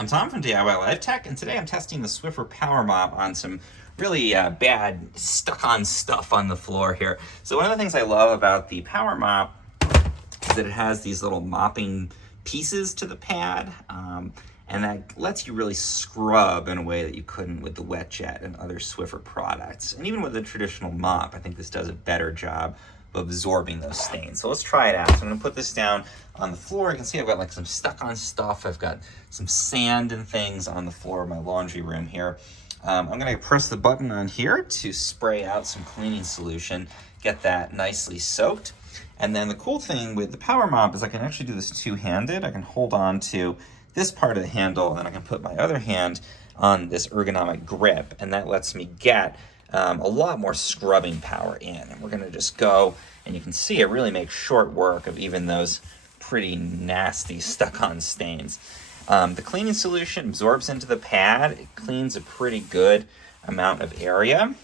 I'm Tom from DIY Live Tech, and today I'm testing the Swiffer Power Mop on some really bad stuck-on stuff on the floor here. So one of the things I love about the Power Mop is that it has these little mopping pieces to the pad, and that lets you really scrub in a way that you couldn't with the Wet Jet and other Swiffer products. And even with a traditional mop, I think this does a better job of absorbing those stains. So let's try it out. So I'm gonna put this down on the floor. You can see I've got like some stuck-on stuff. I've got some sand and things on the floor of my laundry room here. I'm gonna press the button on here to spray out some cleaning solution, get that nicely soaked. And then the cool thing with the Power Mop is I can actually do this two-handed. I can hold on to this part of the handle, and then I can put my other hand on this ergonomic grip, and that lets me get a lot more scrubbing power in. And we're gonna just go, and you can see it really makes short work of even those pretty nasty stuck-on stains. The cleaning solution absorbs into the pad. It cleans a pretty good amount of area.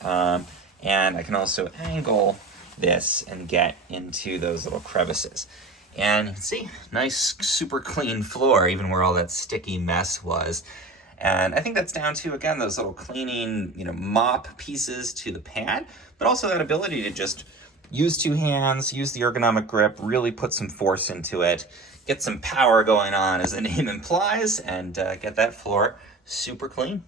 And I can also angle this and get into those little crevices. And you can see, nice, super clean floor, even where all that sticky mess was. And I think that's down to, again, those little cleaning, mop pieces to the pad, but also that ability to just use two hands, use the ergonomic grip, really put some force into it, get some power going on, as the name implies, and get that floor super clean.